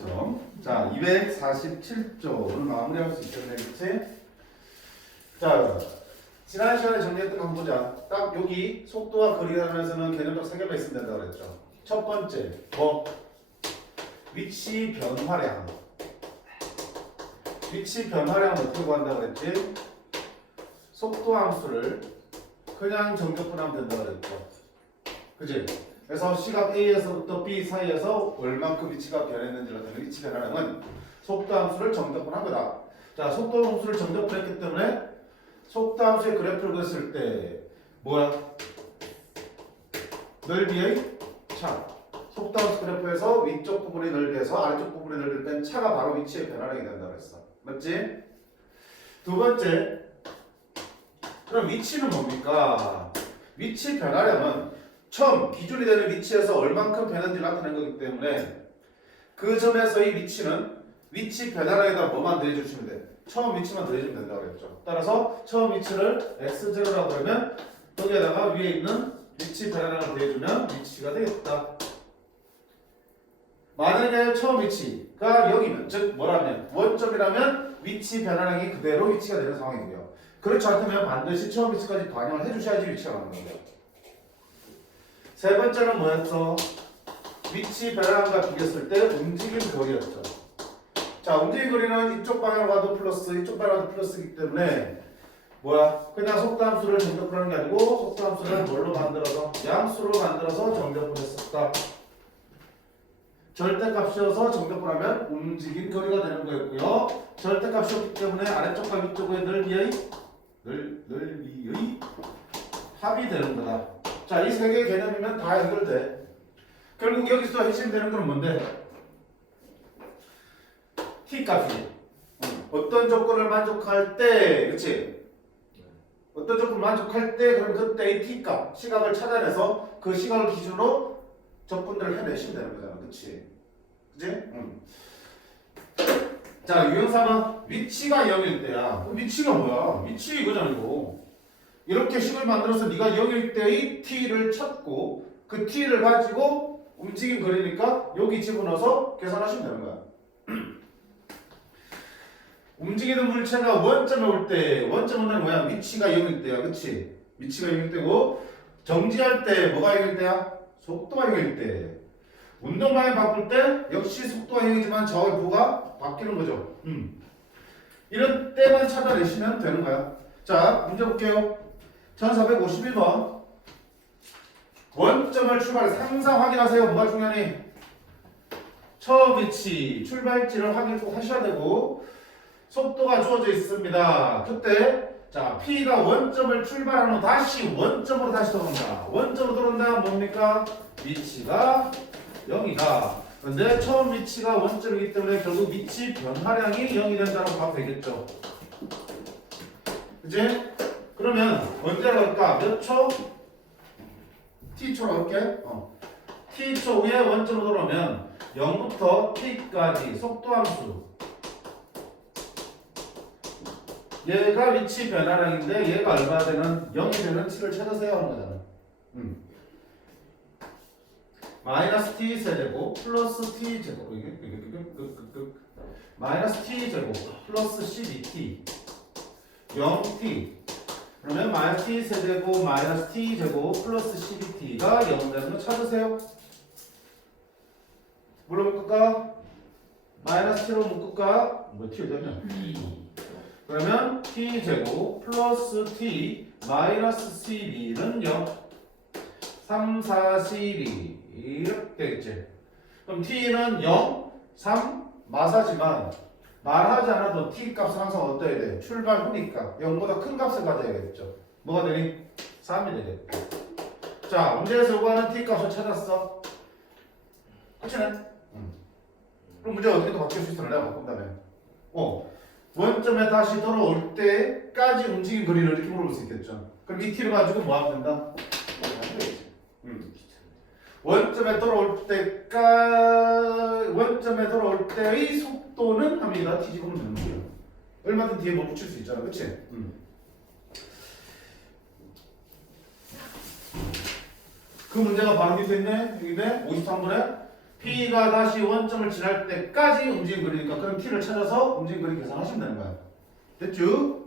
것처럼. 자, 247조 오늘 마무리할 수 있겠네, 그치? 자, 지난 시간에 정리했던 거 한번 보자. 딱 여기 속도와 거리라면서는 개념적 세 개만 있으면 된다고 그랬죠. 첫 번째, 뭐? 위치 변화량. 위치 변화량은 어떻게 구한다고 그랬지? 속도 함수를 그냥 정적분하면 된다고 그랬죠. 그치? 그래서 시각 A에서부터 B 사이에서 얼만큼 위치가 변했는지를 나타내는 위치 변화량은 속도 함수를 정적분한 거다. 자, 속도 함수를 정적분했기 때문에 속도 함수의 그래프를 그렸을 때 뭐야? 넓이의 차. 속도 함수 그래프에서 위쪽 부분의 넓이에서 아래쪽 부분의 넓이를 뺀 차가 바로 위치의 변화량이 된다고 했어. 맞지? 두 번째, 그럼 위치는 뭡니까? 위치 변화량은 처음 기준이 되는 위치에서 얼만큼 변했는지 나타낸 거기 때문에 그 점에서의 위치는 위치 변화량에다 뭐만 더해주시면 돼? 처음 위치만 더해주면 된다고 그랬죠. 따라서 처음 위치를 x0라고 그러면 거기에다가 위에 있는 위치 변화량을 더해주면 위치가 되겠다. 만약에 처음 위치가 여기면, 즉 뭐라면 원점이라면 위치 변화량이 그대로 위치가 되는 상황이고요. 그렇지 않다면 반드시 처음 위치까지 반영을 해주셔야지 위치가 나오는 거예요. 세 번째는 뭐였어? 위치 변화량과 비교했을 때 움직임 거리였죠. 자, 움직임 거리는 이쪽 방향으로 가도 플러스, 이쪽 방향으로 가도 플러스이기 때문에 뭐야? 그냥 속도 함수를 정적분하는 게 아니고 속도 함수를 뭘로 만들어서? 양수로 만들어서 정적분했었다. 절대값이어서 정적분하면 움직임 거리가 되는 거였고요. 절대값이었기 때문에 아래쪽과 위쪽의 넓이의 합이 되는 거다. 자, 이 세 개의 개념이면 다 해결돼. 결국 여기서 핵심되는 건 뭔데? t 값이 어떤 조건을 만족할 때, 그렇지? 어떤 조건을 만족할 때, 그럼 그때의 t 값, 시각을 찾아내서 그 시각을 기준으로 적분들을 해내시면 되는 거잖아, 그렇지? 그치? 자, 유형 3은 위치가 0일 때야. 위치가 뭐야? 위치 이거잖아, 이거. 이렇게 식을 만들어서 네가 0일 때의 t를 찾고 그 t를 가지고 움직임 거리니까 여기 집어넣어서 계산하시면 되는 거야. 움직이는 물체가 원점에 올 때, 원점은 뭐야? 위치가 0일 때야, 그치? 위치가 0일 때고 정지할 때 뭐가 0일 때야? 속도가 0일 때. 운동 방향 바꿀 때 역시 속도가 0이지만 저의 부가 바뀌는 거죠. 이런 때만 찾아내시면 되는 거야. 자, 문제 볼게요. 1451번. 원점을 출발해 상상 확인하세요. 뭐가 중요하니? 처음 위치, 출발지를 확인 꼭 하셔야 되고 속도가 주어져 있습니다. 그때 자, P가 원점을 출발한 후 다시 원점으로 다시 돌아온다. 원점으로 돌아온다 뭡니까? 위치가 0이다. 그런데 처음 위치가 원점이기 때문에 결국 위치 변화량이 0이 된다고 봐도 되겠죠. 그치? 그러면 언제로 갈까? 몇 초? t초로 갈게. t초 후에 원점으로 돌아오면 0부터 t까지 속도함수 얘가 위치 변화량인데 얘가 얼마 되는 0이 되는 t를 찾으세요 하는 거잖아. 마이너스 t 세제곱 플러스 t 제곱 마이너스 t 제곱 플러스 12t 0t 그러면 마이너스 t 세제곱 마이너스 t 제곱 플러스 12t가 0 되는 거 찾으세요. 뭘로 묶을까? 마이너스 t로 묶을까? 뭐 t로 되면 그러면 t 제곱 플러스 t 마이너스 12는 0 3, 4, 12 이렇게 되겠지. 그럼 t는 0, 3 마사지만 말하지 않아도 t 값은 항상 어떠해야 돼? 출발 후니까 0보다 큰 값을 가져야겠죠. 뭐가 되니? 3이 되겠다. 자, 문제에서 요구하는 t 값을 찾았어. 그치네? 그럼 문제가 어떻게 또 바뀔 수 있어? 내가 바꾼다며. 원점에 다시 돌아올 때까지 움직임 거리를 이렇게 물어볼 수 있겠죠. 그럼 이 t를 가지고 뭐 하면 된다? 원점에 돌아올 때의 속도는 합니다. t 지금은 되는 거예요. 얼마든 뒤에 뭐 붙일 수 있잖아, 그렇지? 그 문제가 바로 밑에 있네. 여기네. 53번에 P가 다시 원점을 지날 때까지 움직임 거리니까 그럼 T를 찾아서 움직임 거리 계산하시면 되는 거야. 됐죠?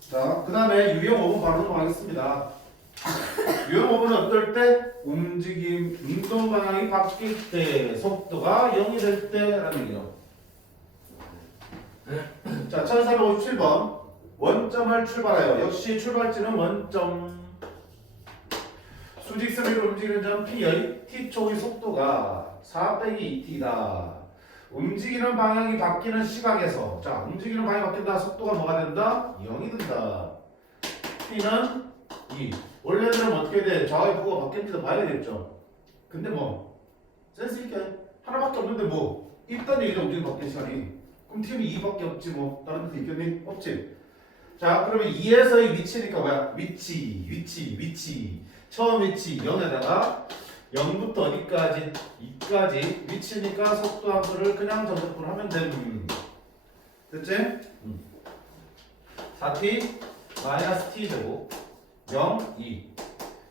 자, 그 다음에 유형 5번 바로 넘어가겠습니다. 유형 5번은 어떨 때? 움직임, 운동 방향이 바뀔 때, 속도가 0이 될 때라는 얘기죠. 자, 1457번. 원점을 출발하여. 역시 출발지는 원점. 수직선 위로 움직이는 점 P의 T촉의 속도가 4 빼기 2T다. 움직이는 방향이 바뀌는 시각에서, 자, 움직이는 방향이 바뀐다. 속도가 뭐가 된다? 0이 된다. T는 2. 원래는 어떻게 돼? 좌우의 부가 바뀌는지도 봐야겠죠. 근데 뭐 센스 있게 하나밖에 없는데 뭐 있다는 얘기죠. 움직이는 바뀐 시간이. 그럼 T는 2밖에 없지 뭐. 다른 데 있겠니? 없지. 자, 그러면 2에서의 위치니까 뭐야? 위치. 처음 위치 0에다가 0부터 어디까지? 2까지 위치니까 속도 함수를 그냥 전적분을 하면 됨. 됐지? 4t 마이너스 t 제곱 0, 2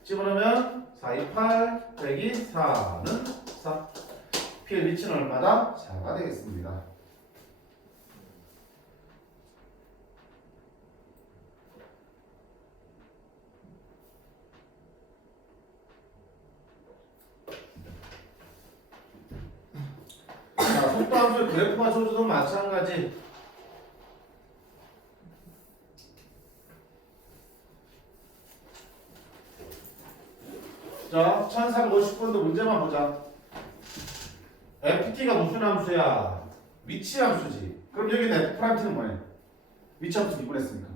집어넣으면 4, 2, 8 빼기 4는 4. P의 위치는 얼마다? 4가 되겠습니다. 자, 속도함수의 그래프와 조주도 마찬가지. 자, 1450번도 문제만 보자. FT가 무슨 함수야? 위치 함수지. 그럼 여기는 F'T는 뭐야? 위치 함수 미분했으니까.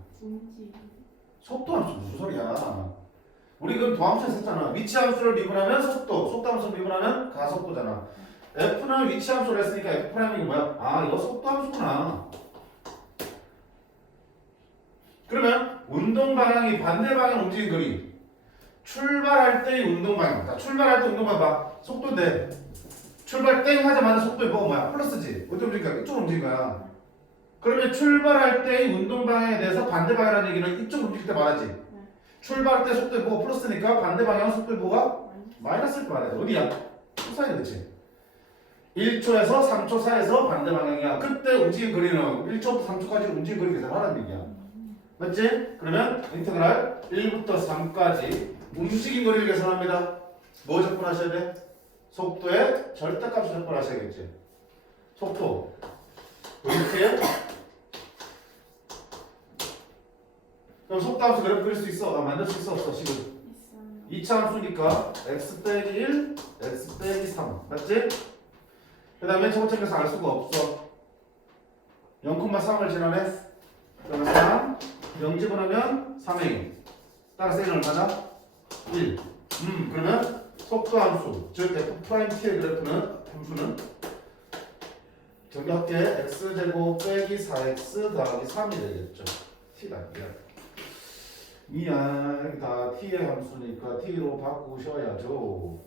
속도 함수 무슨 소리야? 우리 그럼 도함수 했었잖아. 위치 함수를 미분하면 속도 함수를 미분하면 가속도잖아. F는 위치 함수를 했으니까 F'이 뭐야? 아, 이거 속도 함수구나. 그러면 운동 방향이 반대 방향 움직인 거리. 출발할 때의 운동 방향. 자, 출발할 때 운동 방향 봐. 속도인데 출발 땡 하자마자 속도의 뭐가 뭐야? 플러스지. 어떻게 움직인 거야? 이쪽으로 움직인 거야. 그러면 출발할 때의 운동 방향에 대해서 반대 방향이라는 얘기는 이쪽으로 움직일 때 말하지. 출발할 때 속도의 뭐가 플러스니까 반대 방향 속도의 뭐가 마이너스일 때 말하지. 어디야? 사이에 그렇지. 1초에서 3초 사이에서 반대 방향이야. 그때 움직인 거리는 1초부터 3초까지 움직인 거리 계산하라는 얘기야. 맞지? 그러면 인테그랄 1부터 3까지 움직인 거리를 계산합니다. 뭐 접근하셔야 돼? 속도의 절대값을 접근하셔야겠지. 속도 이렇게 그럼 속도함수 그래프 그릴 수 있어? 만들 수 있어? 없어? 지금 2차 함수니까 x 빼기 1, x 빼기 3 맞지? 그 다음에 첫 번째 계산 알 수가 없어. 0,3을 지나네. 그러면 3 0 집어넣으면 3의 1 따라서 A는 얼마다? 1 그러면 속도 함수 즉 F'T의 그래프는 함수는 정답게 x제곱 빼기 4x 더하기 3이 되겠죠. T다. 미안 여기 다 T의 함수니까 T로 바꾸셔야죠.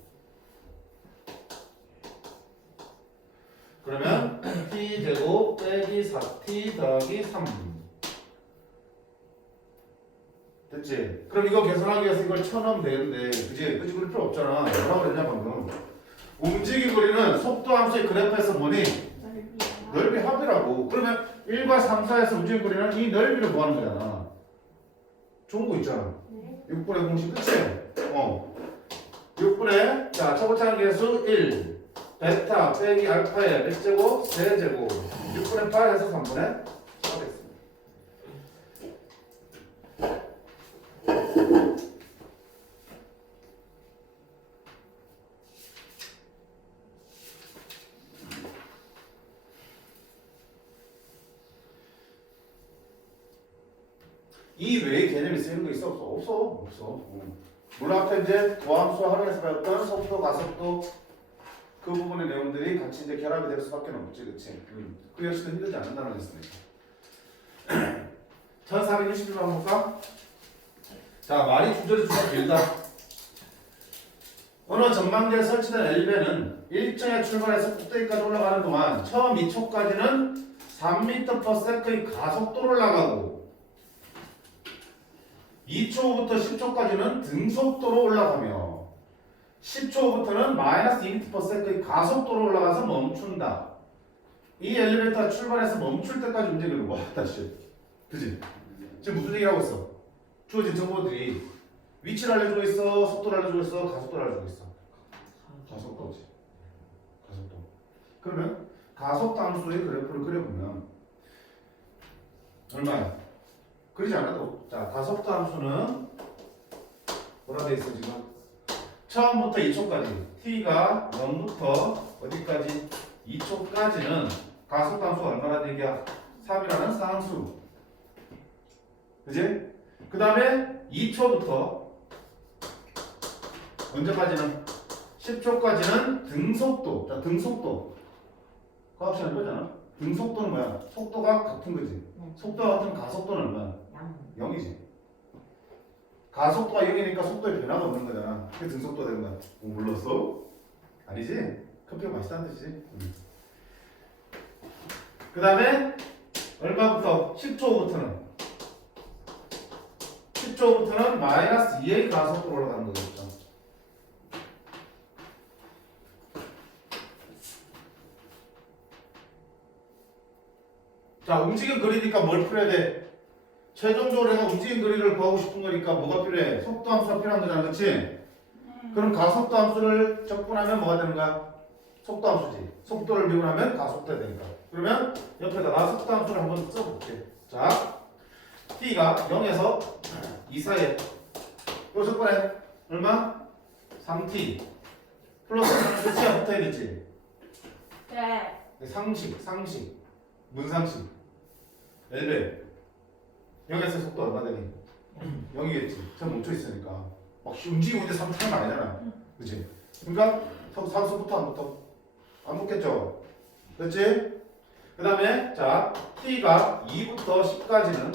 그러면 T제곱 빼기 4T 더하기 3 됐지? 그럼 이거 계산하기 위해서 이걸 쳐넣으면 되는데 그지 그럴 필요 없잖아. 뭐라고 그랬냐 방금. 움직임 거리는 속도 함수의 그래프에서 뭐니? 넓이 합이라고. 그러면 1과 3, 4에서 움직임 거리는 이 넓이를 구하는 거잖아. 좋은 거 있잖아. 6분의 공식 그치? 6분의 자 첫 번째 항계수 1 베타 빼기 알파의 몇 제곱? 세제곱 6분의 8에서 3분의 4 됐습니다. 이 외의 개념이 쓰이는 거 있어? 없어. 물론 앞에 이제 도함수 활용해서 배웠던 속도, 가속도 그 부분의 내용들이 같이 이제 결합이 될 수밖에 없지, 그치? 그 역시도 힘들지 않는다는 것입니다. 1461번 한번 볼까? 자, 말이 주저주저가 길다. 어느 전망대에 설치된 엘리베는 일정의 출발해서 꼭대기까지 올라가는 동안 처음 2초까지는 3m/s의 가속도를 나가고 2초부터 10초까지는 등속도로 올라가며 10초부터는 마이너스 2m/s의 가속도로 올라가서 멈춘다. 이 엘리베이터가 출발해서 멈출 때까지 움직이는 거야. 다시. 그지? 지금 무슨 얘기를 하고 있어? 주어진 정보들이 위치를 알려주고 있어, 속도를 알려주고 있어, 가속도를 알려주고 있어. 가속도지. 가속도. 그러면 가속도 함수의 그래프를 그려보면 얼마야? 그러지 않아도 자 가속도 함수는 뭐라 돼 있어 지금? 처음부터 2초까지 t가 0부터 어디까지? 2초까지는 가속도 함수가 얼마나 얘기야? 3이라는 상수. 그지? 그 다음에 2초부터 언제까지는? 10초까지는 등속도. 자, 등속도. 과학 시간에 배우잖아. 등속도는 뭐야? 속도가 같은 거지. 속도가 같으면 가속도는 얼마야? 0이지. 가속도가 0이니까 속도에 변화가 없는 거잖아. 그게 등속도가 되는 거야. 몰랐어? 아니지? 커피가 맛있다는 뜻이지. 그 다음에 얼마부터? 10초부터는 마이너스 2의 가속도로 올라가는 거겠죠. 자, 움직임 그리니까 뭘 풀어야 돼? 최종적으로 내가 움직임 그리를 구하고 싶은 거니까 뭐가 필요해? 속도 함수가 필요한 거잖아, 그렇지? 그럼 가속도 함수를 적분하면 뭐가 되는 거야? 속도 함수지. 속도를 미분하면 가속도가 되니까. 그러면 옆에다가 속도 함수를 한번 써볼게. 자, t가 0에서 2 사이에 이거 적분해. 얼마? 3t 플러스 t가 붙어야겠지? 네. 상식 문상식 엘베 0에서 속도 얼마 되니? 0이겠지. 전 멈춰 있으니까 막 움직이고 있는데 3 타임 아니잖아. 그치? 그러니까 상수부터 안 붙어. 안 붙겠죠? 그렇지? 그 다음에 자 t가 2부터 10까지는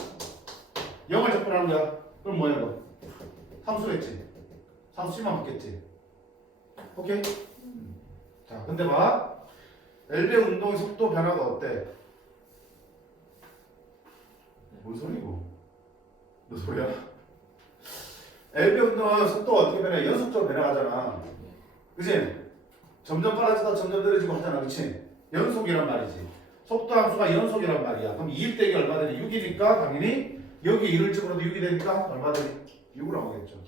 0을 적분하는 거야. 그럼 뭐야 이거? 상수겠지? 상수 C만 붙겠지? 오케이? 자 근데 봐 엘베 운동의 속도 변화가 어때? 뭔 소리고? 너 소리야? 엘베 운동은 속도가 어떻게 변해? 연속적으로 변해가잖아. 그치? 점점 빨라지다 점점 느려지고 하잖아. 그치? 연속이란 말이지. 속도 함수가 연속이란 말이야. 그럼 2일 떼기 얼마 되니? 6이니까 당연히 여기 1을 집어넣어도 6이 되니까 얼마 되니? 6으로 나오겠죠.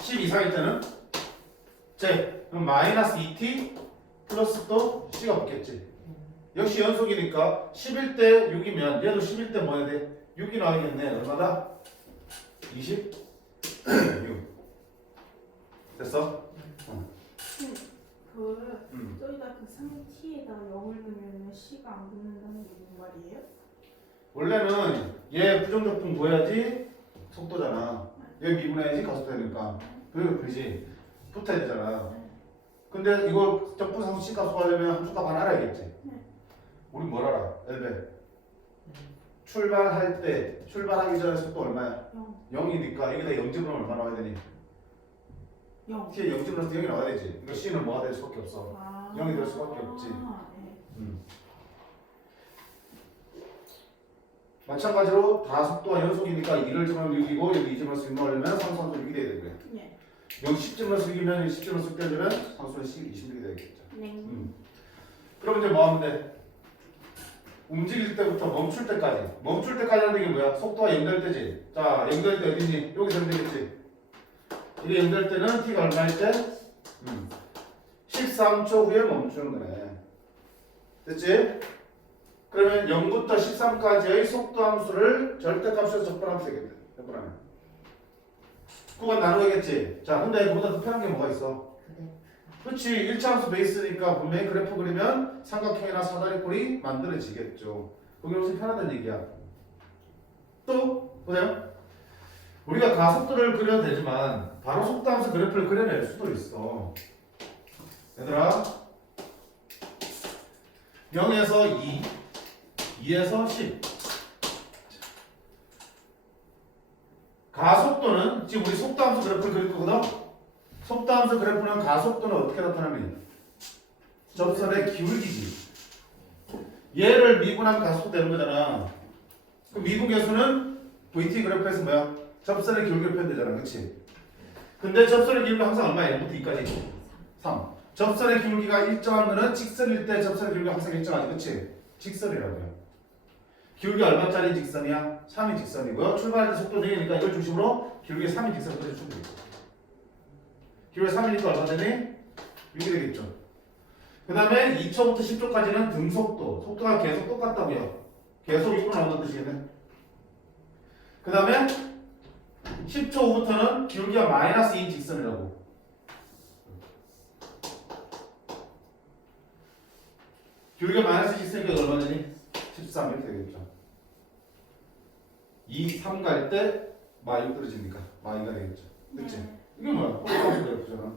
10 이상일 때는 그럼 마이너스 2t 플러스 또 c가 붙겠지. 역시 연속이니까 11대 6이면 얘도 11대 뭐 해야 돼? 6이 나와야겠네. 얼마다? 26. 됐어? 저기다 그 3t에다 0을 넣으면 C가 안 붙는다는 게 무슨 말이에요? 원래는 얘 부정적분 구해야지 속도잖아. 얘 미분해야지 가속도니까. 그지? 붙어야 되잖아. 근데 이거 적분상수 C값 구하려면 함수값 하나 알아야겠지? 우리 뭘 알아? 엘베 출발하기 전에 속도 얼마야? 0이니까 여기다 0집으로 얼마 나와야 되니? 0. T에 0집으로 0이 나와야 되지. 그러니까 C는 뭐가 될 수밖에 없어. 0이 될 수밖에 없지. 네. 마찬가지로 다 속도가 연속이니까 1을 집어넣으면 6이고 여기 2집어넣어서 6 넣으려면 상수는 6이 돼야 되고요. 네. 여기 10집어넣어서 6이면 10집어넣어서 6 되려면 상수는 26이 되겠죠. 네. 그럼 이제 뭐 하면 돼? 움직일 때부터 멈출 때까지. 멈출 때까지 하는 게 뭐야? 속도가 연결 때지. 자, 연결 때 어디니? 여기서 연결되겠지. 이게 연결 때는 t가 얼마일 때? 13초 후에 멈추는 거네. 됐지? 그러면 0부터 13까지의 속도 함수를 절대값에서 적분하면 되겠다. 적분하면. 구간 나누겠지. 자, 근데 그보다 더 편한 게 뭐가 있어? 그렇지. 1차 함수 베이스니까 분명히 그래프 그리면 삼각형이나 사다리꼴이 만들어지겠죠. 그게 훨씬 편하다는 얘기야. 또 보세요. 우리가 가속도를 그려도 되지만 바로 속도 함수 그래프를 그려낼 수도 있어. 얘들아 0에서 2 2에서 10 가속도는 지금 우리 속도 함수 그래프를 그릴 거거든. 속도 함수 그래프는 가속도는 어떻게 나타나니? 접선의 기울기지. 얘를 미분하면 가속도 되는 거잖아. 그럼 미분 계수는 VT 그래프에서 뭐야? 접선의 기울기를 표현되잖아, 그렇지? 근데 접선의 기울기가 항상 얼마야? 1부터 2까지 3. 접선의 기울기가 일정하면은 직선일 때 접선의 기울기가 항상 일정하지, 그렇지? 직선이라고요. 기울기 얼마짜리 직선이야? 3인 직선이고요. 출발할 때 속도 0이니까 이걸 중심으로 기울기 3인 직선을 그려주면 되겠죠. 기울기 3이니까 얼마 되니? 6이 되겠죠. 그 다음에 2초부터 10초까지는 등속도. 속도가 계속 똑같다고요. 계속 6으로 나온다는 뜻이겠네. 그 다음에 10초 후부터는 기울기가 마이너스 2인 직선이라고. 기울기가 마이너스 2인 직선이니까 얼마 되니? 13 이렇게 되겠죠. 2, 3 갈 때 마이 떨어지니까 마이가 되겠죠. 그치? 네. 이게 뭐야? 호흡하고 그래프잖아.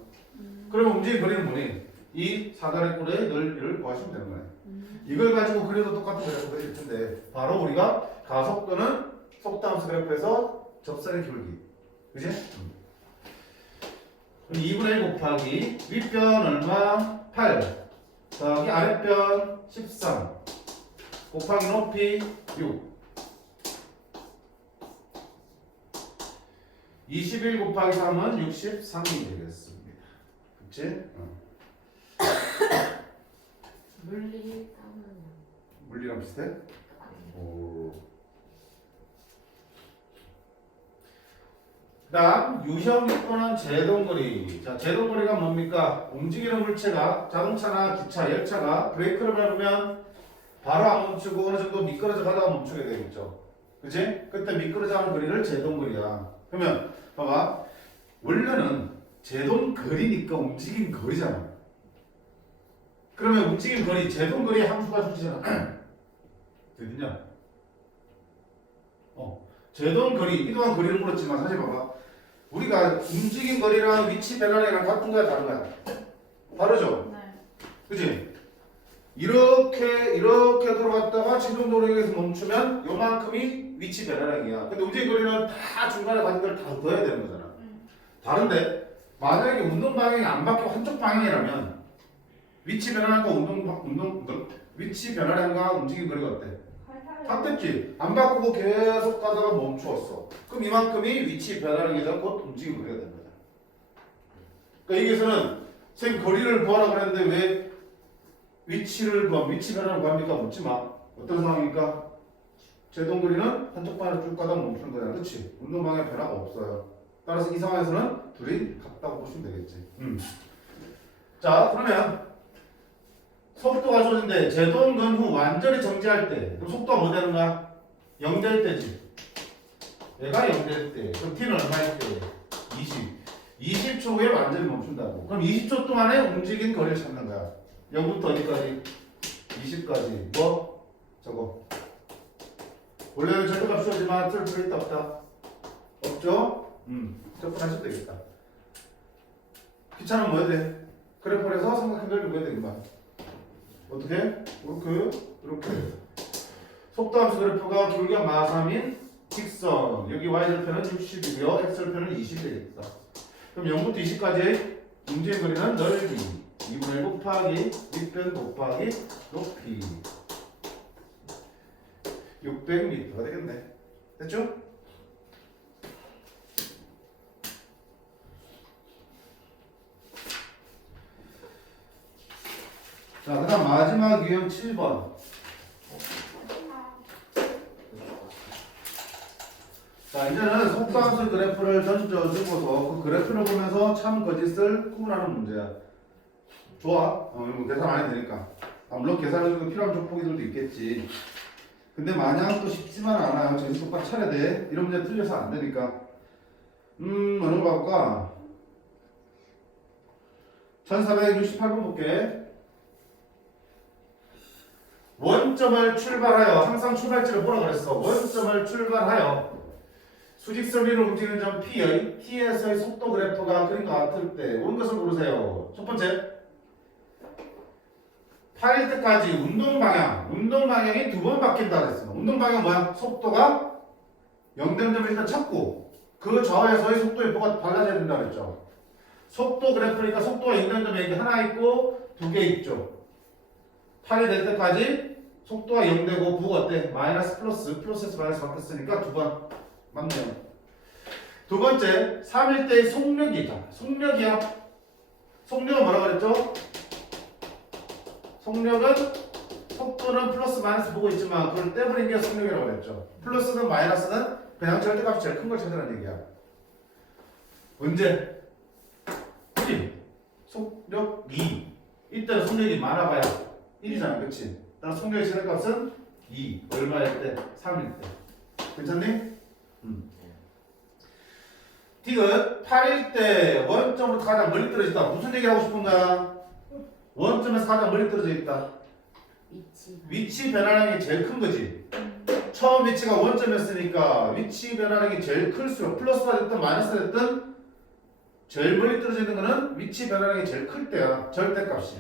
그러면 움직임 거리는 뭐니? 이 사다리 꼴의 넓이를 구하시면 되는 거네. 이걸 가지고 그려도 똑같은 그래프 그릴 텐데 바로 우리가 가속도는 속도함수 그래프에서 접선의 기울기. 그지? 2분의 1 곱하기 윗변 얼마? 8 더하기 아랫변 13 곱하기 높이 6 21 곱하기 3은 63이 되겠습니다. 그치? 물리 땀은 물리랑 비슷해? 오. 다음 유형 또는 제동거리. 자, 제동거리가 뭡니까? 움직이는 물체가 자동차나 기차, 열차가 브레이크를 밟으면 바로 안 멈추고 어느 정도 미끄러져 가다가 멈추게 되겠죠. 그치? 그때 미끄러져 가는 거리를 제동거리야. 그러면 봐봐. 원래는 제동거리니까 움직이는 거리잖아. 그러면 움직이는 거리, 제동거리의 함수가 주잖아. 됐냐? 제동거리, 이동한 거리를 물었지만 사실 봐봐. 우리가 움직인 거리랑 위치 변화량이랑 같은 거야, 다른 거야? 다르죠? 네. 그치? 이렇게 돌아갔다가 최종도로에서 멈추면 요만큼이 위치 변화량이야. 근데 움직인 거리는 다 중간에 가진 걸 다 더해야 되는 거잖아. 다른데 만약에 운동 방향이 안 바뀌고 한쪽 방향이라면 위치 변화량과 위치 변화량과 움직인 거리가 어때? 같겠지. 안 바꾸고 계속 가다가 멈추었어. 그럼 이만큼이 위치 변화량이다 곧 움직임 거리가 되는 거다. 그러니까 여기서는 선생님 거리를 구하라 그랬는데 왜 위치 변화를 구합니까? 묻지 마. 어떤 상황입니까? 제동거리는 한쪽 방향으로 쭉 가다 멈추는 거잖아. 그렇지? 운동 방향 변화가 없어요. 따라서 이 상황에서는 둘이 같다고 보시면 되겠지. 자, 그러면 속도가 주어진데 제동근 후 완전히 정지할 때 그럼 속도가 뭐 되는 거야? 0 될 때지. 얘가 0 될 때. 그럼 t는 얼마일 때? 20. 20초 후에 완전히 멈춘다고. 그럼 20초 동안에 움직인 거리를 찾는 거야. 0부터 어디까지? 20까지. 뭐? 저거. 원래는 절대값 주어지만 쓸 필요 있다 없다? 없죠? 접근하시면 되겠다. 귀찮으면 뭐 해야 돼? 그래프를 해서 삼각형 걸 누구야 되는 거야. 어떻게? 이렇게. 속도함수 그래프가 기울기가 마삼인 직선. 여기 y절편은 60이고요. x절편은 20이 되겠다. 그럼 0부터 20까지 움직임 거리는 넓이 2분의 1 곱하기 밑변 곱하기 높이 600m가 되겠네. 됐죠? 자, 그 다음 마지막 유형 7번. 자, 이제는 속도함수 그래프를 던져주고서 그 그래프를 보면서 참 거짓을 구분하는 문제야. 좋아. 이거 계산 안 해도 되니까. 물론 계산해주고 필요한 조폭이들도 있겠지. 근데 마냥 또 쉽지만 않아요. 정신 똑바로 차려야 돼. 이런 문제 틀려서 안 되니까. 어느 거 봐볼까? 1468번 볼게. 원점을 출발하여, 항상 출발지를 보라 그랬어. 원점을 출발하여 수직선 위로 움직이는 점 P의 T에서의 속도 그래프가 그린 것 같을 때 옳은 것을 고르세요. 첫 번째, 8일 때까지 운동 방향이 두 번 바뀐다 그랬어. 운동 방향 뭐야? 속도가 0 되는 점을 일단 찾고 그 좌우에서의 속도 F가 달라져야 된다 그랬죠. 속도 그래프니까 속도가 0 되는 점에 이게 하나 있고 두 개 있죠. 8이 될 때까지 속도가 0되고 부가 어때? 마이너스 플러스에서 마이너스 바뀌었으니까 2번 맞네요. 두 번째 3일 때의 속력이다. 속력이야. 속력은 뭐라고 그랬죠? 속력은 속도는 플러스 마이너스 보고 있지만 그걸 떼버린 게 속력이라고 그랬죠. 플러스는 마이너스는 그냥 절대값이 제일 큰 걸 찾으라는 얘기야. 문제 1. 속력 2. 이때는 속력이 많아봐야 1이잖아. 그치? 따라 속력의 최대값은 2. 얼마일 때? 3일 때. 괜찮니? 디귿 8일 때 원점으로 가장 멀리 떨어졌다. 무슨 얘기 하고 싶은 거야? 원점에서 가장 멀리 떨어져 있다. 위치 변화량이 제일 큰 거지. 처음 위치가 원점이었으니까 위치 변화량이 제일 클수록 플러스가 됐든 마이너스가 됐든 제일 멀리 떨어져 있는 거는 위치 변화량이 제일 클 때야. 절대값이.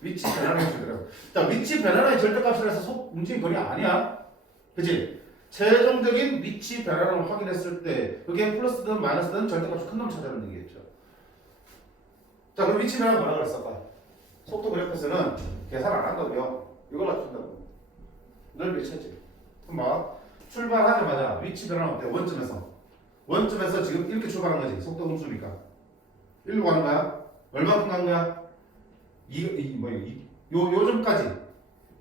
위치 변화량이 절대값. 자, 위치 변화량이 절대값이라서 속 움직임 거리 아니야. 그치? 최종적인 위치 변화량을 확인했을 때 그게 플러스든 마이너스든 절대값이 큰 놈을 찾아라는 얘기겠죠. 자, 그럼 위치 변화가 뭐라고 그랬을까? 속도 그래프에서는 계산 안 한다고요. 이걸 맞춘다고. 넓이 채지. 그럼 막 출발하자마자 위치 변화는 어때? 원점에서 지금 이렇게 출발한 거지. 속도 음수니까. 일로 가는 거야. 얼마큼 간 거야?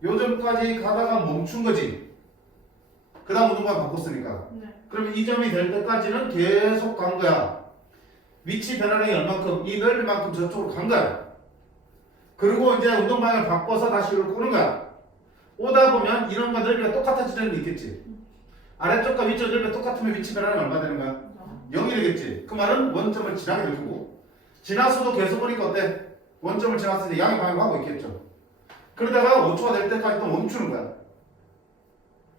요점까지 가다가 멈춘 거지. 그 다음 운동만 바꿨으니까. 네. 그러면 이 점이 될 때까지는 계속 간 거야. 위치 변화량이 얼만큼, 이 넓이만큼 저쪽으로 간 거야. 그리고 이제 운동 방향을 바꿔서 다시 이렇게 오는 거야. 오다 보면 이런과 넓이가 똑같아지는 게 있겠지. 아래쪽과 위쪽 넓이가 똑같으면 위치 변화량이 얼마 되는 거야? 0이 되겠지. 그 말은 원점을 지나게 될 거고. 지나서도 계속 오니까 어때? 원점을 지났을 때 양의 방향을 하고 있겠죠. 그러다가 5초가 될 때까지 또 멈추는 거야.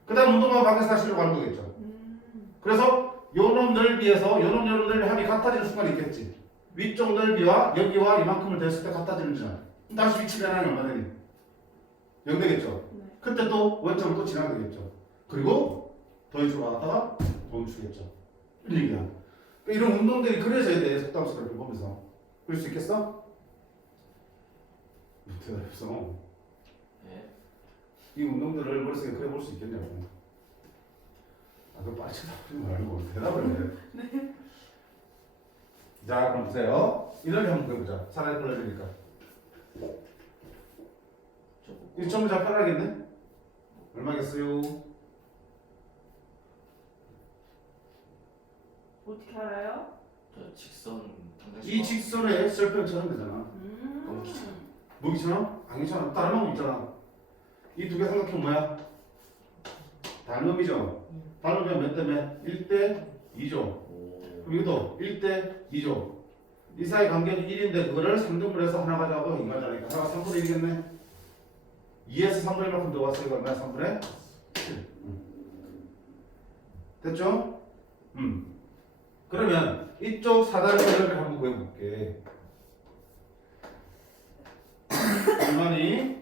그 다음 운동만 밖에서 다시 이렇게 가는 거겠죠. 그래서 요놈 넓이에서 요놈 넓이 합이 같아지는 순간이 있겠지. 위쪽 넓이와 여기와 이만큼을 됐을 때 같아지는 잖아. 다시 위치 변화량이 얼마 되니? 0 되겠죠. 네. 그때 또 원점을 또 지나게 되겠죠. 그리고 더 이쪽으로 갔다가 멈추겠죠. 이런 얘기야. 그러니까 이런 운동들이 그려져야 돼. 속담수를 보면서. 그럴 수 있겠어? 대답했어. 이 운동들을 머릿속에 그려볼 수 있겠냐고. 그 빨리 쳐다보지 말고 대답을 해. 네. 자, 그럼 보세요. 이런 게 한번 그려보자. 사람이 불러주니까. 이 점을 잘 편하겠네? 얼마겠어요? 어떻게 알아요? 저 직선 당장 이 직선에 셀표처럼 되잖아. 너무 귀찮아. 뭐 귀찮아? 안 귀찮아. 다른 방법 있잖아. 이 두 개 삼각형 뭐야? 단음이죠? 단음이면 몇 대면? 1대 2죠. 오. 그럼 이것도 1대 2죠. 이 사이 간격이 1인데 그거를 3등분해서 하나 가져가고 이거 가져가니까 하나가 3분의 1이겠네. 2에서 3분의 1만큼 더 왔으니까 얼마야? 3분의 7. 됐죠? 그러면 이쪽 사다리 넓이를 한번 구해볼게. 얼마니?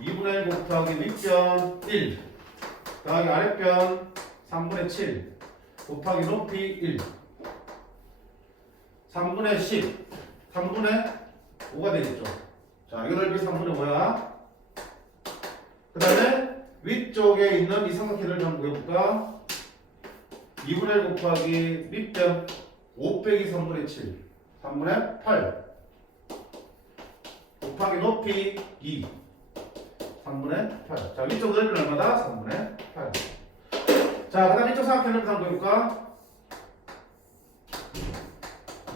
2분의 1 곱하기 윗변 1 더하기 아랫변 3분의 7 곱하기 높이 1 3분의 10 3분의 5가 되겠죠. 자, 이거 넓이 3분의 5야. 그 다음에 위쪽에 있는 이 삼각형을 한번 구해볼까? 2분의 1 곱하기 밑변 5 빼기 3분의 7 3분의 8 곱하기 높이 2 3분의 8. 자, 위쪽 넓이는 얼마다? 3분의 8. 자, 그 다음 이쪽 삼각형을 한번 볼까?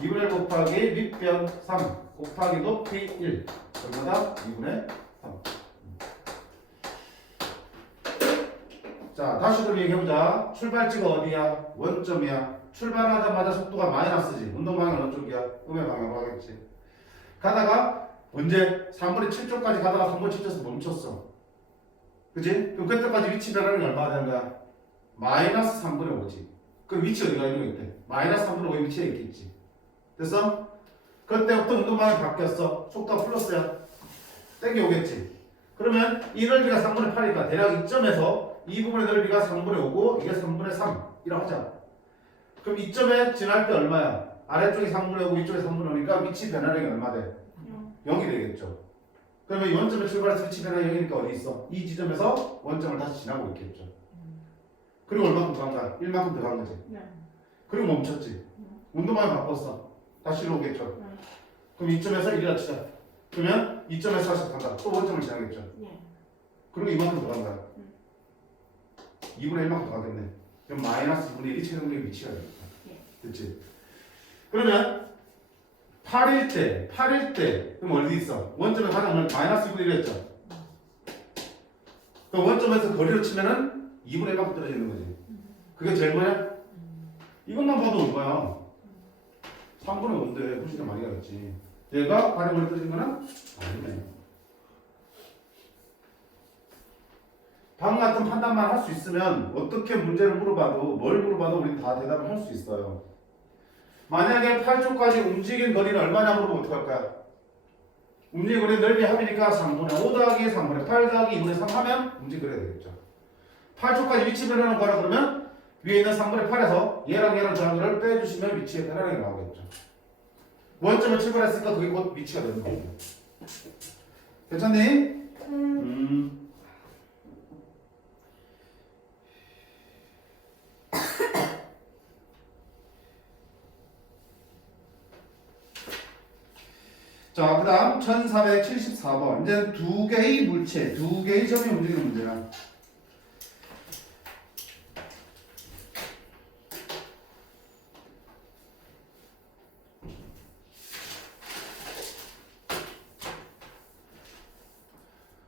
2분의 1 곱하기 밑변 3 곱하기 높이 1 얼마다? 2분의 3. 자, 다시 좀 얘기해보자. 출발지가 어디야? 원점이야. 출발하자마자 속도가 마이너스지. 운동 방향은 어느 쪽이야? 음의 방향으로 하겠지. 가다가 언제? 3분의 7쪽까지 가다가 3분의 7쪽에서 멈췄어. 그치? 그럼 그때까지 위치 변화는 얼마가 되는 거야? 마이너스 3분의 5지. 그 위치 어디가 있는 거 있대? 마이너스 3분의 5의 위치에 있겠지. 됐어? 그때부터 운동 방향이 바뀌었어. 속도가 플러스야. 땡겨 오겠지. 그러면 이 넓이가 3분의 8이니까 대략 이점에서 이 부분의 넓이가 3분의 5고 이게 3분의 3이라고 하자. 그럼 이점에 지날 때 얼마야? 아래쪽이 3분의 5고 위쪽이 3분의 5니까 위치 변화량이 얼마 돼? 0이 되겠죠. 그러면 이 원점에 출발해서 위치 변화 0이니까 어디 있어? 이 지점에서 원점을 다시 지나고 있겠죠. 그리고 얼마큼 더 간 거야? 1만큼 더 간 거지. 네. 그리고 멈췄지. 운동방향 바꿨어. 다시 일로 오겠죠. 네. 그럼 이점에서 1이라 치자. 그러면 이점에서 다시 간다. 또 원점을 지나겠죠. 네. 그리고 이만큼 더 간 거야. 2분의 1만큼 더 가겠네. 그럼 마이너스 2분의 1이 최종적인 위치가 되겠다. 네. 됐지? 그러면 8일 때 그럼 어디 있어? 원점에 가장 멀리 마이너스 2분의 1이었죠? 그럼 원점에서 거리로 치면은 2분의 1만큼 떨어지는 거지. 그게 제일 뭐야? 이것만 봐도 얼마야? 3분의 5인데 훨씬 더 많이 가겠지. 얘가 가장 멀리 떨어진 거는 아니네. 방금 같은 판단만 할 수 있으면 어떻게 문제를 물어봐도 뭘 물어봐도 우린 다 대답을 할 수 있어요. 만약에 8초까지 움직인 거리는 얼마냐 물어보면 어떡할 거야? 움직인 거리 넓이 합이니까 3분의 5 더하기 3분의 8 더하기 2분의 3 하면 움직인 거리가 되겠죠. 8초까지 위치 변화는 거라 그러면 위에 있는 3분의 8에서 얘랑 더한 거를 빼주시면 위치의 변화량이 나오겠죠. 원점에 출발했으니까 그게 곧 위치가 되는 거예요. 괜찮니? 자, 그 다음 1474번. 이제 두 개의 물체, 두 개의 점이 움직이는 문제야.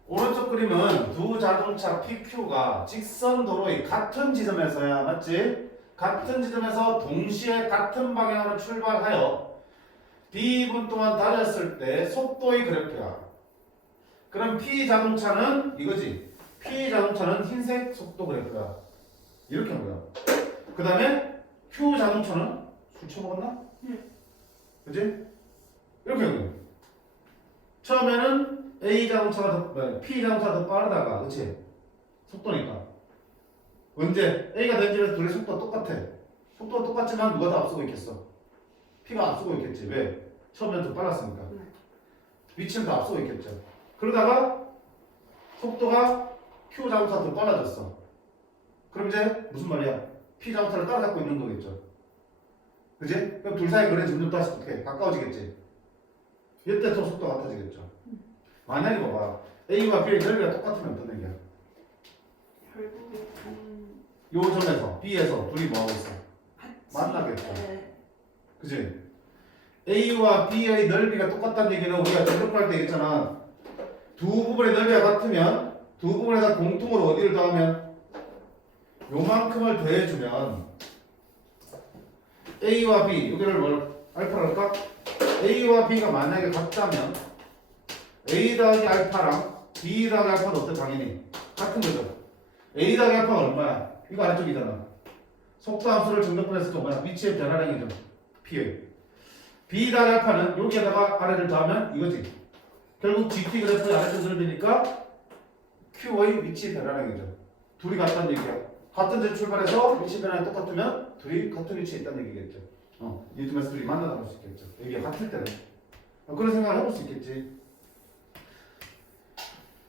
오른쪽 그림은 두 자동차 PQ가 직선 도로의 같은 지점에서야, 맞지? 같은 지점에서 동시에 같은 방향으로 출발하여 B분 동안 달렸을 때 속도의 그래프야. 그럼 P 자동차는 이거지. P 자동차는 흰색 속도 그래프야. 이렇게 한 거야. 그 다음에 Q 자동차는 술 처먹었나? 그지? 이렇게 한 거야. 처음에는 A 자동차가 더, P 자동차가 더 빠르다가, 그치? 속도니까. 언제? A가 던지면서 둘의 속도가 똑같아. 속도가 똑같지만 누가 더 앞서고 있겠어? P가 앞서고 있겠지. 왜? 처음엔 좀 빨랐으니까. 위치는 더 앞서고 있겠죠. 그러다가 속도가 Q 자동차가 더 빨라졌어. 그럼 이제 무슨 말이야? P 자동차를 따라잡고 있는 거겠죠. 그지? 그럼 둘 사이 거리는 점점 다시 어떻게 가까워지겠지. 이때 또 속도가 같아지겠죠. 만약에 봐봐. A와 B의 넓이가 똑같으면 어떤 얘기야? 결국에 요 점에서 B에서 둘이 뭐하고 있어? 같이 만나겠죠. 네. 그지? A와 B의 넓이가 똑같다는 얘기는 우리가 접근할 때 있잖아. 두 부분의 넓이가 같으면 두 부분에다 공통으로 어디를 더하면 요만큼을 더해주면 A와 B 여기를 뭘 알파로 할까? A와 B가 만약에 같다면 A 더하기 알파랑 B 더하기 알파도 어때? 당연히 같은 거죠. A 더하기 알파가 얼마야? 이거 아래쪽이잖아. 속도 함수를 정적분했을 때 뭐야? 위치의 변화량이죠. P의. B 더하기 알파는 여기에다가 아래를 더하면 이거지. 결국 GT 그래프의 아래쪽 넓이니까 Q의 위치 변화량이죠. 둘이 같다는 얘기야. 같은 데 출발해서 위치 변화량이 똑같으면 둘이 같은 위치에 있다는 얘기겠죠. 이 두 면에서 둘이 만나다 볼 수 있겠죠. 이게 같을 때는. 그런 생각을 해볼 수 있겠지.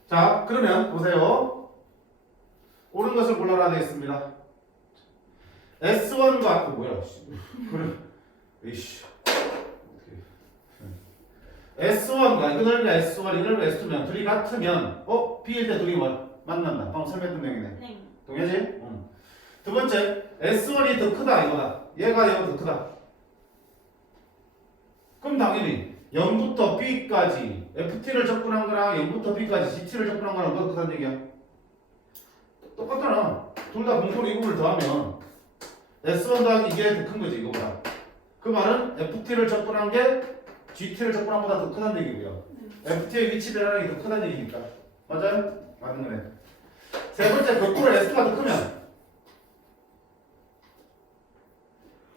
자, 그러면 보세요. 옳은 것을 골라라 되겠습니다. S1과 뭐야? 그래. 이씨. S1과 이 넓이 S1, 이 넓이 S2면 둘이 같으면 B일 때 둘이 만난다. 방금 설명했던 내용이네. 네. 동의하지? 응. 두 번째, S1이 더 크다 이거다. 얘가 더 크다. 그럼 당연히 0부터 B까지 FT를 접근한 거랑 0부터 B까지 GT를 접근한 거랑 누가 크다는 얘기야? 똑같잖아. 둘 다 공통 이분을 더하면 S1 더하기 이게 더 큰 거지 이거보다. 그 말은 FT를 접근한 게 GT를 접근한 것보다 더 크다는 얘기고요. FT의 위치 변화량이 더 크다는 얘기니까. 맞아요? 맞는 거네. 세 번째, 거꾸로 S가 더 크면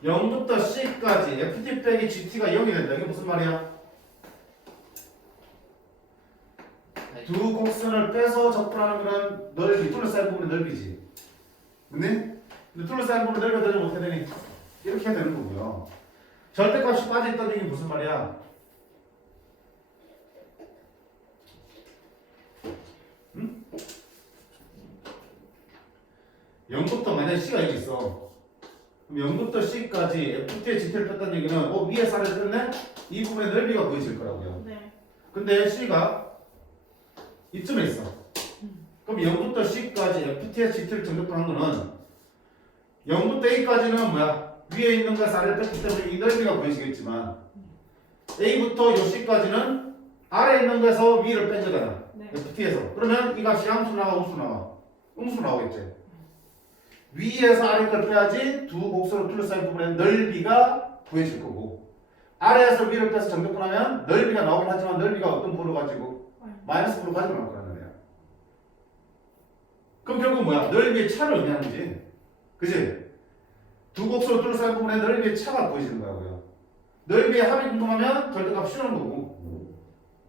0부터 C까지 FT 빼기 GT가 0이 된다. 이게 무슨 말이야? 두 곡선을 빼서 접근하는 그런 넓이, 둘러싸인 부분의 넓이지. 맞니? 근데 둘러싸인 부분의 넓이가 되지 못해 되니 이렇게 해야 되는 거고요. 절대값이 빠져있다는 얘기 무슨 말이야? 0부터 만약에 C가 여기 있어. 그럼 0부터 C까지 FT의 GT를 뺐다는 얘기는 위에 쌀을 뺐네? 이 부분의 넓이가 보여질 거라고요. 네. 근데 C가 이쯤에 있어. 그럼 0부터 C까지 FT의 GT를 정답하는 거는 0부터 A까지는 뭐야? 위에 있는 거 쌀을 뺐기 때문에 이 넓이가 보이시겠지만 A부터 요 C까지는 아래에 있는 거에서 위를 뺀 거잖아. 네. FT에서. 그러면 이 값이 함수 나와, 음수 나와? 음수 나오겠지. 위에서 아래 걸 빼야지 두 곡선으로 둘러싸인 부분의 넓이가 구해질 거고 아래에서 위를 빼서 정답분하면 넓이가 나오긴 하지만 넓이가 어떤 부로 가지고 마이너스 부로 가지고 나올 거란 말이야. 그럼 결국 뭐야? 넓이의 차를 의미하는 거지. 그지? 두 곡선으로 둘러싸인 부분의 넓이의 차가 구해지는 거고요. 넓이의 합이 궁금하면 절대값 씌우는 거고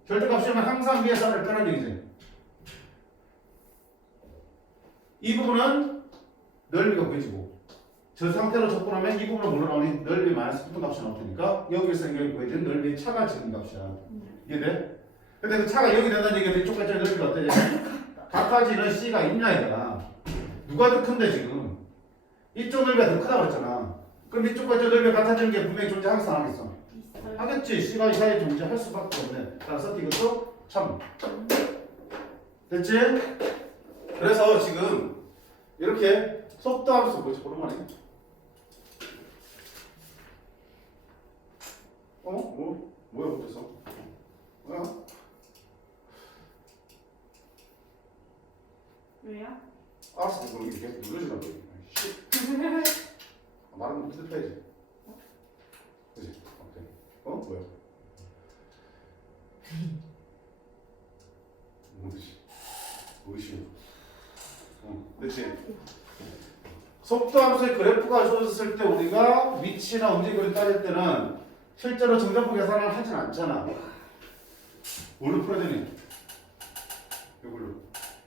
절대값 씌우면 항상 위에서 아래를 빼는 얘기지. 이 부분은 넓이가 구해지고 저 상태로 접근하면 이 부분은 뭘로 나오니? 넓이 마이너스 붙은 값이 나올 테니까 여기서 여기 구해진 넓이의 차가 지는 값이야. 이해돼? 근데 그 차가 여기 된다는 얘기가 이쪽까지 넓이가 어때냐? 각가지는 C가 있냐 이거야. 누가 더 큰데 지금? 이쪽 넓이가 더 크다고 그랬잖아. 그럼 이쪽과 저 넓이가 같아지는 게 분명히 존재하겠어 안 하겠어? 있어요. 하겠지. C가 이 사이에 존재할 수밖에 없네. 따라서 이것도 참 됐지? 그래서 지금 이렇게 속도 함수 뭐지? 오랜만에 뭐야 못했어? 뭐야? 왜요? 알았어 그럼 이렇게 계속 눌러주라고 말은 못 듣어야지 그치? 오케이 뭐야? 뭐지? 그치? 속도 함수의 그래프가 주어졌을 때 우리가 위치나 움직임을 따질 때는 실제로 정답부 계산을 하진 않잖아. 뭘로 풀어야 되니? 이걸로.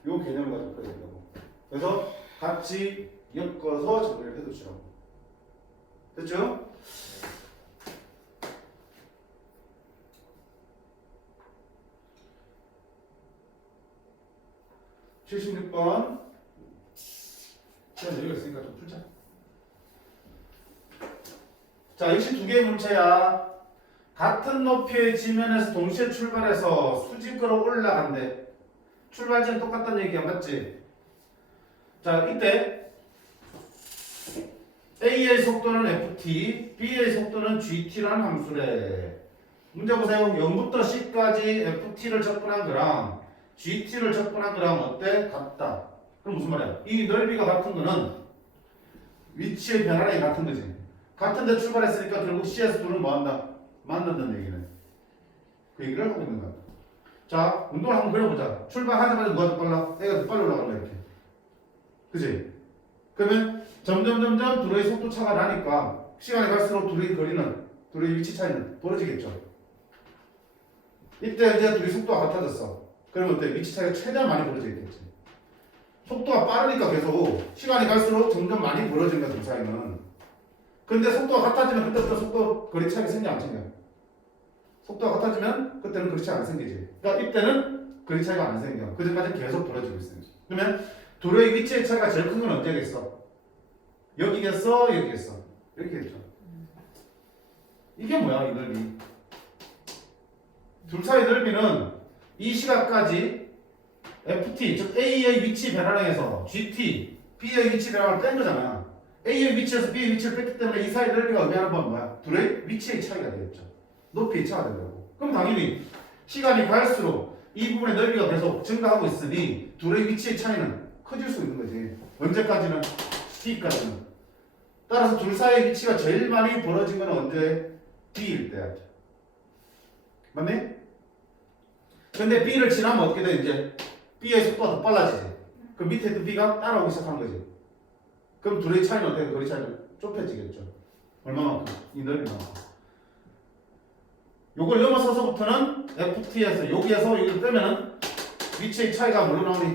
요 개념을 가지고 풀어야 된다고. 그래서 같이 엮어서 정리를 해두시라고. 됐죠? (76번) 시간 여유가 있으니까 좀 풀자. 자, 역시 두 개의 물체야. 같은 높이의 지면에서 동시에 출발해서 수직으로 올라간대. 출발지는 똑같다는 얘기야, 맞지? 자, 이때 A의 속도는 FT, B의 속도는 GT라는 함수래. 문제 보세요. 0부터 C까지 FT를 접근한 거랑 GT를 접근한 거랑 어때? 같다. 그럼 무슨 말이야? 이 넓이가 같은 거는 위치의 변화량이 같은 거지. 같은데 출발했으니까 결국 C에서 둘은 뭐한다? 만난다는 얘기는. 그 얘기를 하고 있는 거야. 자, 운동을 한번 그려보자. 출발하자마자 누가 더 빨라? A가 더 빨리 올라간다 이렇게. 그지? 그러면 점점 둘의 속도 차가 나니까 시간이 갈수록 둘의 거리는, 둘의 위치 차이는 벌어지겠죠. 이때 이제 둘의 속도가 같아졌어. 그러면 어때? 위치 차이가 최대한 많이 벌어지겠지. 속도가 빠르니까 계속 시간이 갈수록 점점 많이 벌어지는 거야, 둘 사이는. 근데 속도가 같아지면 그때부터 속도 거리 차이가 생겨 안 생겨? 속도가 같아지면 그때는 거리 차이가 안 생기지. 그러니까 이때는 거리 차이가 안 생겨. 그때까지 계속 벌어지고 있어요. 그러면 둘의 위치의 차이가 제일 큰 건 언제겠어? 여기겠어? 여기겠어? 여기겠죠. 이게 뭐야 이 넓이? 둘 사이 넓이는 이 시각까지 FT, 즉 A의 위치 변화량에서 GT, B의 위치 변화를 뺀 거잖아. A의 위치에서 B의 위치를 뺐기 때문에 이 사이 넓이가 의미하는 건 뭐야? 둘의 위치의 차이가 되겠죠. 높이의 차가 된다고. 그럼 당연히 시간이 갈수록 이 부분의 넓이가 계속 증가하고 있으니 둘의 위치의 차이는 커질 수 있는 거지. 언제까지는? T까지는. 따라서 둘 사이의 위치가 제일 많이 벌어진 건 언제? B일 때야. 맞네? 근데 B를 지나면 어떻게 돼 이제? B의 속도가 더 빨라지지. 그럼 밑에 있던 B가 따라오기 시작하는 거지. 그럼 둘의 차이는 어떻게 돼? 거리 차이는 좁혀지겠죠. 얼마만큼? 이 넓이만큼. 요걸 넘어서서부터는 FT에서 여기에서 이걸 빼면은 위치의 차이가 뭘로 나오니?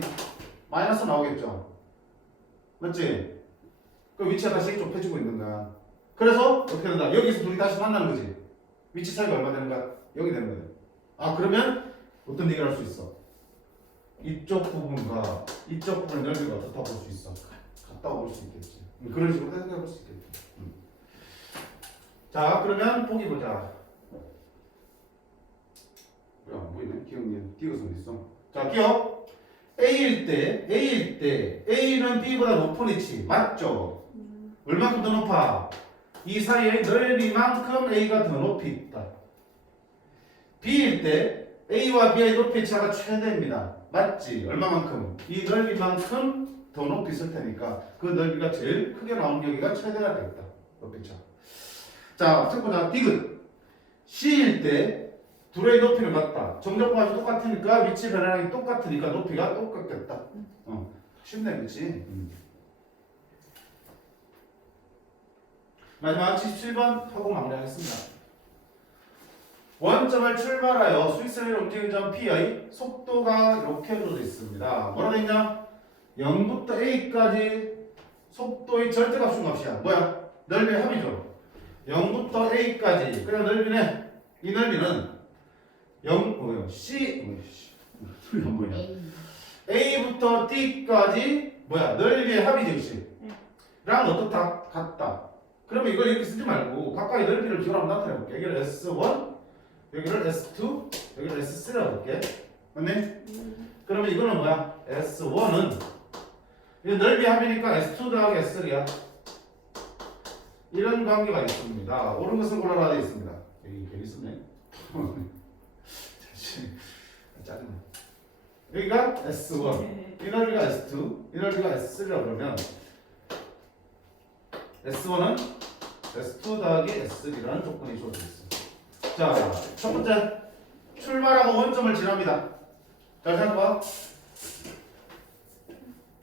마이너스 나오겠죠. 맞지? 그 위치가 다시 좁혀지고 있는 거야. 그래서 어떻게 된다? 여기서 둘이 다시 만나는 거지. 위치 차이가 얼마 되는 거야? 여기 되는 거야. 아 그러면 어떤 얘기를 할 수 있어? 이쪽 부분과 이쪽 부분의 넓이가 어떻다고 볼 수 있어? 같다. 같다고 볼 수 있겠지. 그런 식으로 해석해 볼 수 있겠지. 자, 그러면 보기 보자. 왜 안 보이네? 기억님 띄어서 있어. 자, 기억. A일 때 A는 B보다 높은 위치 맞죠? 얼마큼 더 높아? 이 사이의 넓이만큼 A가 더 높이 있다. B일 때 A와 B의 높이 차가 최대입니다. 맞지? 얼마만큼? 이 넓이만큼 더 높이 있을 테니까 그 넓이가 제일 크게 나오는 여기가 최대가 되겠다. 높이 차. 자, 첫 번째 디귿. C일 때 둘의 높이는 같다. 정적과 똑같으니까 위치 변화량이 똑같으니까 높이가 똑같겠다. 쉽네, 그렇지? 마지막 77번 하고 마무리하겠습니다. 원점을 출발하여 스위스를 움직이는 점 P의 속도가 이렇게 주어져 있습니다. 뭐라고 했냐? 0부터 A까지 속도의 절대값 중값이야. 뭐야? 넓이의 합이죠. 0부터 A까지. 그래 넓이네. 이 넓이는 0, 소리 안 보이냐? A부터 D까지 뭐야? 넓이의 합이지, 그치? 랑 어떻다? 같다. 그러면 이걸 이렇게 쓰지 말고 각각의 넓이를 기호로 한번 나타내볼게. 여기를 S1, 여기를 S2, 여기를 S3라고 볼게. 맞네? 그러면 이거는 뭐야? S1은 이 넓이 합이니까 S2 더하기 S3야. 이런 관계가 있습니다. 옳은 것은 골라라 되어 있습니다. 여기 괜히 썼네. 짜증나. 여기가 S1, 이 넓이가 S2, 이 넓이가 S3라고 그러면 S1은 S2 더하기 S3라는 조건이 주어져 있어. 자, 첫 번째 출발하고 원점을 지납니다. 잘 생각해봐.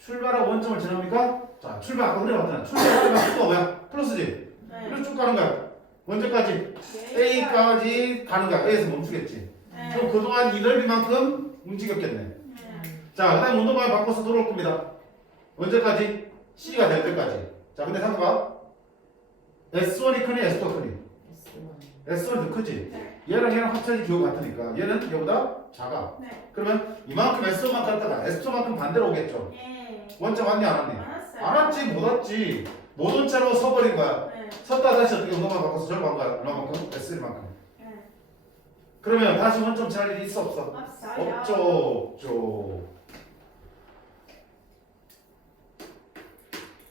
출발하고 원점을 지납니까? 자, 출발 아까 그래봤잖아. 출발하면 속도가 뭐야? 플러스지? 이렇게 쭉 가는 거야. 언제까지? A까지 가는 거야. A에서 멈추겠지. 그럼 그동안 이 넓이만큼 움직였겠네. 자, 그 다음에 운동방을 바꿔서 돌아올 겁니다. 언제까지? C가 될 때까지. 자, 근데 생각해봐. S1이 크니 S2가 크니? S1이 더 크지? 얘랑 얘랑 합쳐진 기호가 같으니까 얘는 얘보다 작아. 그러면 이만큼 S1만큼 갔다가 S2만큼 반대로 오겠죠? 원점 왔니 안 왔니? 안 왔지 못 왔지. 못 온 채로 서버린 거야. 섰다 다시 어떻게 운동만 바꿔서 저로 간 거야. 얼마만큼? S1만큼. 그러면 다시 원점 잘 일이 있어 없어? 없죠.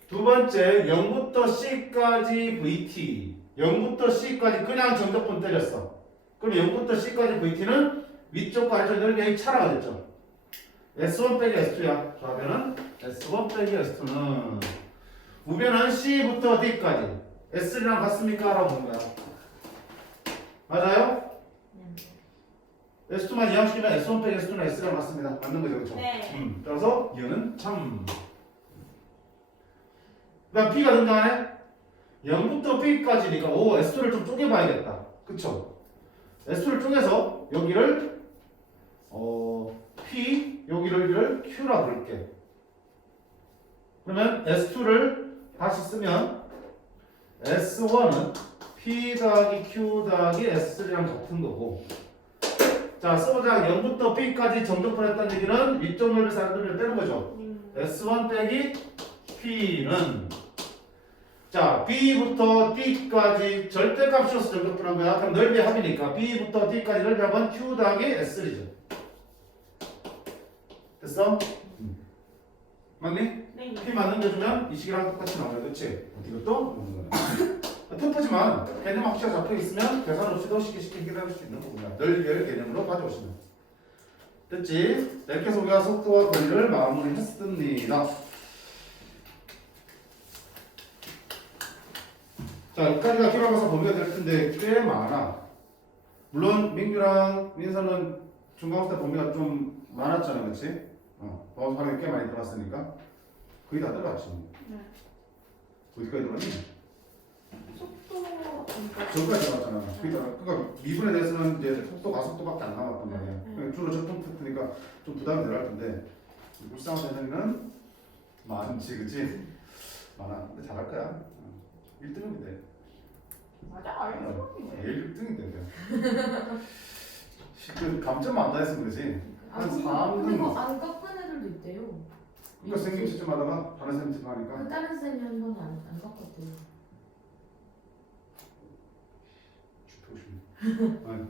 두 번째 0부터 C까지 VT 0부터 C까지 그냥 정적분 때렸어. 그럼 0부터 C까지 VT는 위쪽과 아래쪽 넓이의 차라가 됐죠. S1 빼기 S2야. 좌변은 S1 빼기 S2는 우변은 C부터 D까지 S3랑 같습니까? 라고 보는 거야. 맞아요? S2만 이항시키면 S1 빼기 S2는 S랑 같습니다. 맞는 거죠, 그렇죠? 따라서 얘는 참. 그다음 B가 등장하네. 0부터 B까지니까 오 S2를 좀 쪼개봐야겠다. 그쵸? S2를 쪼개서 여기를 P 여기를 Q라 부를게. 그러면 S2를 다시 쓰면 S1은 P 더하기 Q 더하기 S3랑 같은 거고. 자, 써보자. 0부터 B까지 정적분 했다는 얘기는 위쪽 넓이 사람들을 빼는 거죠. S1 빼기 P는 자, B부터 D까지 절대값으로서 정적분한 거야. 그럼 넓이 합이니까 B부터 D까지 넓이 합은 Q 더하기 S3죠. 됐어? 맞니? P 만들어주면 이 식이랑 똑같이 나와요. 그렇지? 이것도 톱프지만 개념 확실히 잡혀 있으면 계산 없이도 쉽게 해결할 수 있는 부분이야. 넓이별 개념으로 가져오시면 됐지? 이렇게 해서 우리가 속도와 거리를 마무리했습니다. 자, 여기까지가 기록해서 보면 될 텐데 꽤 많아. 물론 민규랑 민서는 중간고사 때 범위가 좀 많았잖아, 그렇지? 범위가 꽤 많이 들어갔으니까 거의 다 들어갔지. 어디까지 들어갔니? 저기까지 들어갔잖아. 그러니까 미분에 대해서는 이제 속도밖에 안 남았단 말이야. 주로 적분 테스트니까 좀 부담이 덜 할 텐데 불쌍한 대상은 많지, 그렇지? 많아. 근데 잘할 거야. 1등이면 돼. 맞아, 제일 1등이 돼. 그 감점 안 나했으면 그러지. 한 3등. 그리고 안 깎은 애들도 있대요. 그러니까 선생님 채점하다가 다른 선생님 채점하니까 그 다른 쌤이 한 번에 안 봤거든. 죽고 싶네. 아니,